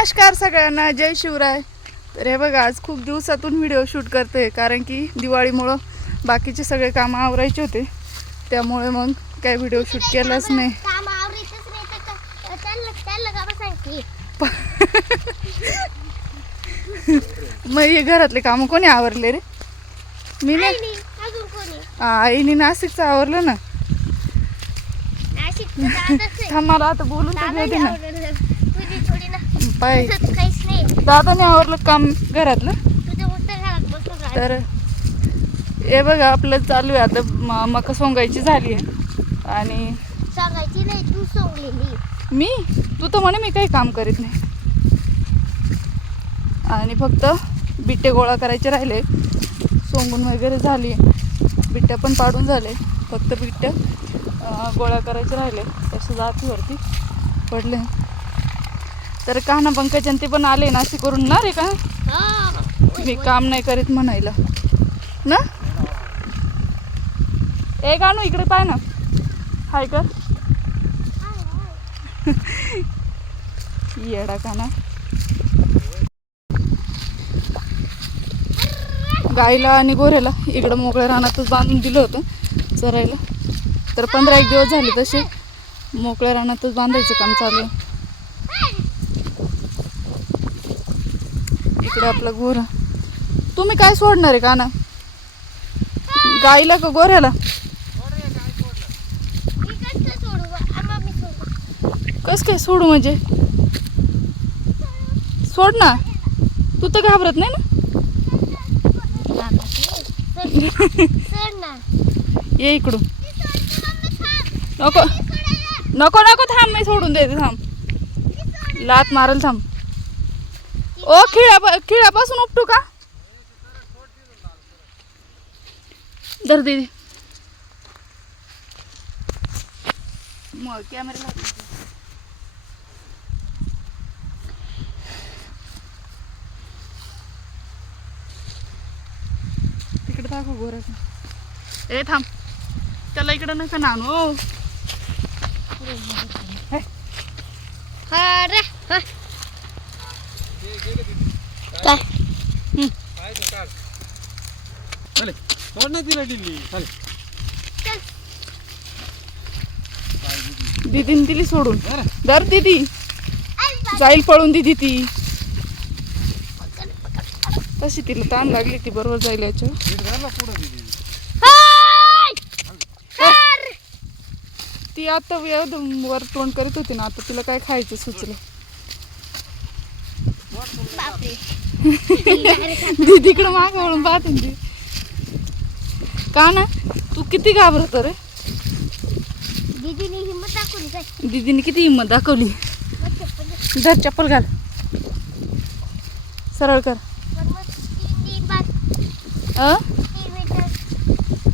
नमस्कार सगळ्यांना जय शिवराय. तर हे बघा आज खूप दिवसातून व्हिडिओ शूट करते कारण की दिवाळीमुळं बाकीचे सगळे कामं आवरायचे होते. त्यामुळे मग काय व्हिडिओ शूट केलाच नाही. मग हे घरातले कामं कोणी आवरले रे? मी नाही कोणी? आईने नाशिकचं आवरलं ना. थांब मला आता बोलून तर ना. तुझी थोडी ना. पाय तुझं काहीच नाही. दादाने आवरलं काम घरातलं. तुझं घरात बसून. तर हे बघा आपलं चालू आहे. आता म- मका सोंगायची झाली आहे. आणि सांगायची नाही तू सोडलेली मी? तू तर म्हणे मी काही काम करीत नाही. आणि फक्त बिट्टे गोळा करायचे राहिले. सोंगून वगैरे झाली. बिट्ट्या पण पाडून झाले. फक्त बिट्ट्या अं, गोळा करायचे राहिले. तसे जातीवरती पडले. तर कान्हा पंकजन ते पण आले नाशिकवरून. ना रे का? हा. मी काम नाही करीत म्हणायला. ना? ए गाणू इकडे पाय ना. हाय कर. येडा काना गाईला आणि गोऱ्याला इकडं मोकळ्या रानातच बांधून दिलं होतं चरायला. तर पंधरा एक दिवस झाले तसे. मोकळ्या रानातच बांधायचं काम चालू आहे. इकडे आपलं गोरा. तुम्ही काय सोडणार आहे का ना गाईला का गोऱ्याला? कसं कस काय सोडू म्हणजे? सोड ना. तू तर घाबरत नाही ना ना. ये इकडून. नको. नको नको थांब मी सोडून देते थांब. लात मारल थांब. ओ खिळ्या खिळ्यापासून उपटू का? धर दे मग कॅमेरा तिकडे दाखव गोऱ्याचं ए थांब. त्याला इकडं नका नानू. हा रे, हा. काय? दीदीने दिली सोडून. धर दीदी. जाईल पळून दीदी ती. तशी तिला ताण लागली ती बरोबर जाईल याच्या ती आता वर तोंड करीत होती ना आता तिला काय खायचं सुचलं. बापरे. दीदीकडे माग वळून पाहत होती का ना? तू किती घाबरत रे? दीदीने हिंमत दाखवली काय? दीदीने किती हिंमत दाखवली? धर चप्पल घाल. सरळ कर.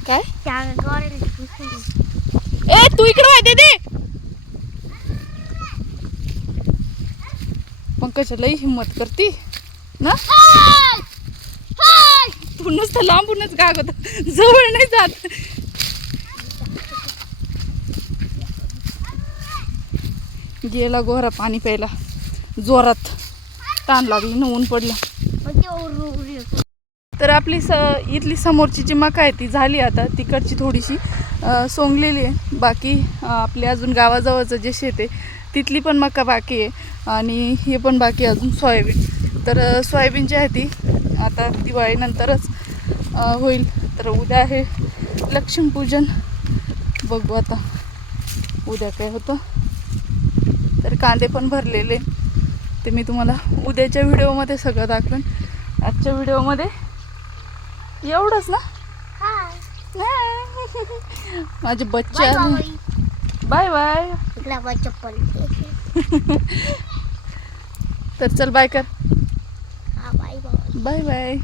काय? ए तू इकडे वाय पंकज लई हिंमत करती? ना! तू नुसतं लांबूनच गागत जवळ नाही जात. गेला गोरा पाणी प्यायला. जोरात ताण लागली ना ऊन पडलं. तर आपली स इथली समोरची जी मका आहे ती झाली आता. तिकडची थोडीशी सोंगलेली आहे. बाकी आपली अजून गावाजवळचं जे शेत आहे तिथली पण मका बाकी आहे आणि हे पण बाकी अजून सोयाबीन. तर सोयाबीन जी आहे ती आता दिवाळीनंतरच होईल. तर उद्या आहे लक्ष्मीपूजन. बघू आता उद्या काय होतं. तर कांदे पण भरलेले. ते मी तुम्हाला उद्याच्या व्हिडिओमध्ये सगळं दाखवेन. आजच्या व्हिडिओमध्ये एवढंच ना. माझे बच्चे आले. बाय. बाय. बाय चप्पल तर चल बाय कर. Bye bye bye bye